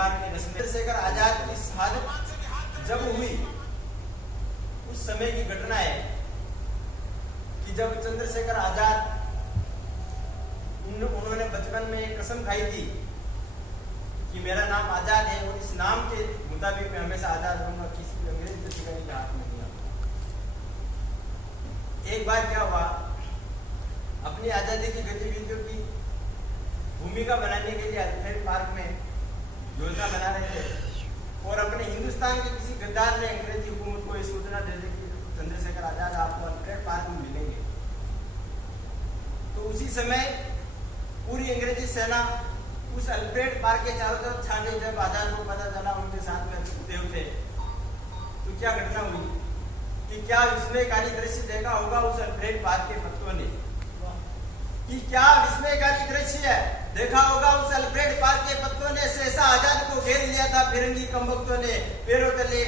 श्रृंगार की रस्में। चंद्रशेखर आजाद की शहादत जब हुई उस समय की घटना है कि जब चंद्रशेखर आजाद उन्होंने बचपन में एक कसम खाई थी कि मेरा नाम आजाद है और इस नाम के मुताबिक मैं हमेशा आजाद रहूंगा, किसी अंग्रेज अधिकारी के हाथ में नहीं आऊंगा। एक बार क्या हुआ, अपनी आजादी की गतिविधियों की भूमिका बनाने के लिए अल्फ्रेड पार्क में योजना बना रहे थे और अपने हिंदुस्तान के किसी गद्दार ने अंग्रेजी हुकूमत को यह सूचना दे दी कि चंद्रशेखर आजाद आपको अल्फ्रेड पार्क में मिलेंगे। तो उसी समय पूरी अंग्रेजी सेना उस अल्फ्रेड पार्क के चारों तरफ छा गई। जब आजाद को पता चला उनके साथ में देव थे तो क्या घटना हुई कि क्या विस्मयकारी दृश्य देखा होगा उस अल्फ्रेड पार्क के भक्तों ने, कि क्या विस्मयकारी दृश्य है देखा होगा उस अल्फ्रेड पार्क के पत्तों ने सहसा आजाद को घेर लिया था। फिरंगी कमबख्तों ने पैरों तले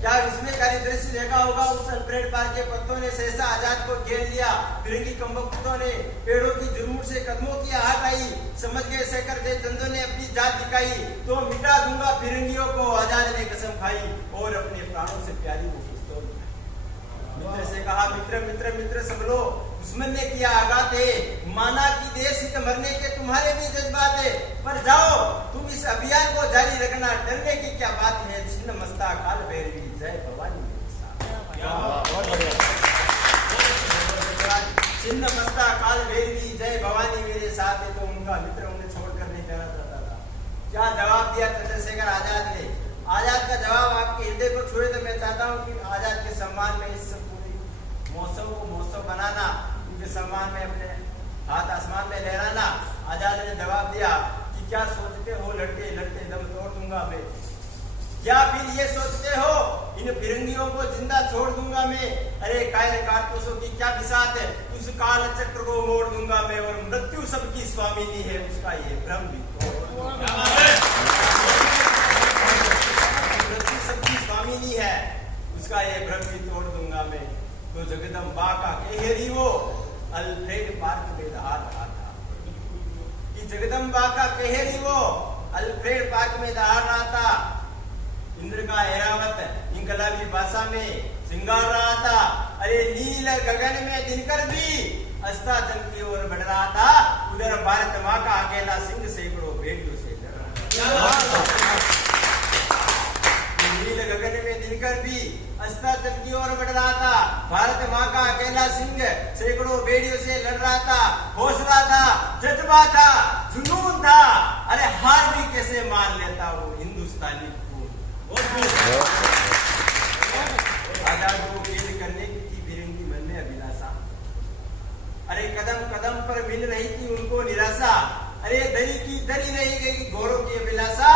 क्या विस्मयकारी दृश्य देखा होगा उस अल्फ्रेड पार्क के पत्तों ने सहसा आजाद को घेर लिया। फिरंगी कमबख्तों ने पेड़ों की जुर्मुट से कदमों की आहट आई। समझ गए शेखर जयचंदों ने अपनी जात दिखाई, तो मिटा दूंगा फिरंगियों को, आजाद ने कसम खाई और अपने प्राणों से प्यारी वो पिस्तौल मित्र से कहा, मित्र मित्र मित्र सब लो, दुश्मन ने किया आघात है, माना कि देश हित मरने के तुम्हारे भी जज्बात है, पर जाओ तुम इस अभियान को जारी रखना, डरने की क्या बात है, छिन्न मस्ता काल भैरवी जय भवानी मेरे साथ। छिन्न मस्ता काल भैरवी जय भवानी मेरे साथ है। तो उनका मित्र उन्हें छोड़कर नहीं जाना चाहता था। क्या जवाब दिया चंद्रशेखर आजाद ने? आजाद का जवाब आपके हृदय को छुए तो मैं चाहता हूँ कि आजाद के सम्मान में इस पूरी मौसम को मौसम बनाना, उनके सम्मान में अपने हाथ आसमान में लहराना। आजाद ने जवाब दिया कि क्या सोचते हो लड़के लड़के दम तोड़ दूंगा मैं, क्या फिर ये सोचते हो इन फिरंगियों को जिंदा छोड़ दूंगा मैं? अरे कायर कारतूसों की क्या बिसात है, उस काल चक्र को मोड़ दूंगा मैं और मृत्यु सबकी स्वामिनी है, उसका ये भ्रम भी मृत्यु सबकी स्वामिनी है, उसका ये भ्रम भी तोड़ दूंगा मैं। तो जगदम्बा का कहरी वो अल्फ्रेड पार्क में दहा रहा था, कि जगदम्बा का कहरी वो अल्फ्रेड पार्क में दहा रहा था। इंद्र का ऐरावत इंकलाबी भाषा में श्रृंगार रहा था। अरे नील गगन में दिनकर भी अस्ताचल की ओर बढ़ रहा था, उधर भारत माँ का अकेला सिंह सैकड़ों भेड़ियों से लड़ रहा था। नील गगन में दिनकर भी अस्ताचल की ओर बढ़ रहा था, भारत माँ का अकेला सिंह सैकड़ों भेड़ियों से लड़ रहा था। हौसला था, जज्बा था, जुनून था, अरे हार भी कैसे मान लेता वो हिंदुस्तानी। आजाद को कैद करने की थी फिरंगी मन में अभिलाषा, अरे कदम कदम पर मिल रही थी उनको निराशा, अरे दरी की दरी रही गई घोड़ों की अभिलाषा,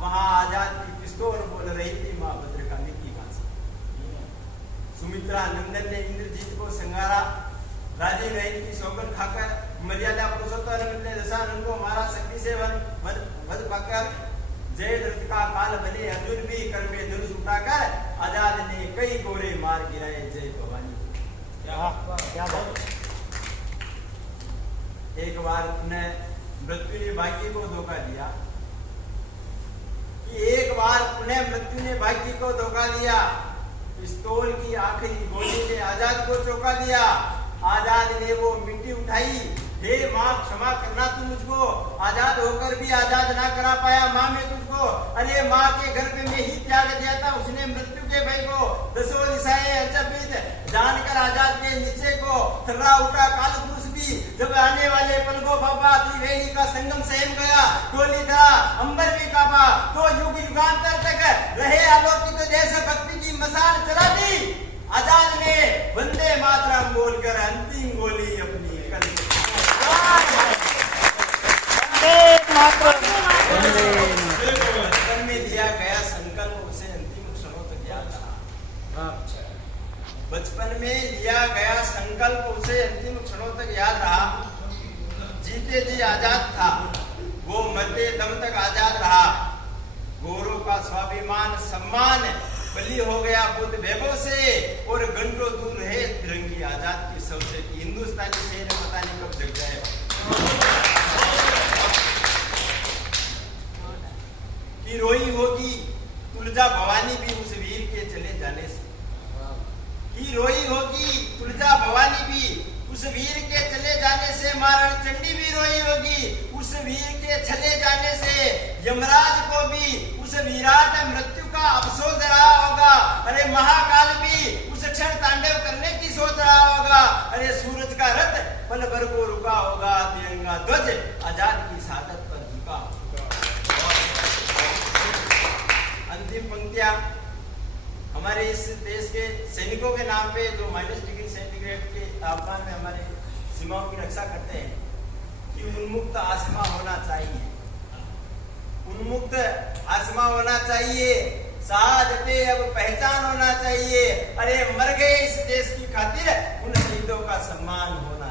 वहां आजाद की पिस्तौल बोल रही थी मां भद्रकाली की भाषा। सुमित्रा नंदन ने इंद्रजीत को संगारा, राजी नहीं की सौगंध खाकर मर्यादा पुरुषोत्तम ने दशानन को मारा, शक्ति से वध पाकर जय दत्त का काल बने अर्जुन भी कर में धनुष उठाकर आजाद ने कई गोरे मार गिराए जय भवानी। क्या बात। एक बार पुनः मृत्यु ने भाग्य को धोखा दिया, कि एक बार पुनः मृत्यु ने भाग्य को धोखा दिया। पिस्तौल की आखिरी गोली ने आजाद को चौंका दिया। आजाद ने वो मिट्टी उठाई, हे माँ क्षमा करना तू मुझको, आजाद होकर भी आजाद ना करा पाया माँ मैं तुझको। अरे माँ के गर्भ में ही त्याग दिया था उसने मृत्यु के भय को, दसों दिशाएं अचंभित जानकर आजाद के नीचे को थर्रा उठा काल पुरुष भी। जब आने वाले पल को बाबा त्रिवेणी का संगम सहम गया, टोली धरा अंबर भी कांपा, तो युग युगांतर तक रहे आलोकित देश भक्ति की मशाल जला दी। आजाद ने वंदे मातरम बोलकर अंतिम गोली अपनी बचपन में लिया गया संकल्प उसे अंतिम क्षणों तक याद रहा। बचपन में लिया गया संकल्प उसे अंतिम क्षणों तक याद रहा। जीते जी आजाद था वो, मरते दम तक आजाद रहा। गोरों का स्वाभिमान सम्मान बलि हो गया बुद्ध वैभव से, और घंटों दूर रहे तिरंगी आजाद की सबसे, कि हिंदुस्तानी शहर पता नहीं कब जग जाए। यमराज को भी उस विराट मृत्यु का अफसोस रहा होगा। अरे महाकाल भी उस क्षण तांडव करने की सोच रहा होगा। अरे सूरज का रथ पल भर को रुका होगा, तिरंगा ध्वज आजाद की शहादत पर झुका होगा। अंतिम पंक्तियां हमारे इस देश के सैनिकों के नाम पे जो -डिग्री सेंटीग्रेड के तापमान में हमारे सीमाओं की रक्षा करते हैं कि उन्मुक्त आसमां होना चाहिए, उन्मुक्त आसमां होना चाहिए, शहादते अब पहचान होना चाहिए। अरे मर गए इस देश की खातिर, उन शहीदों का सम्मान होना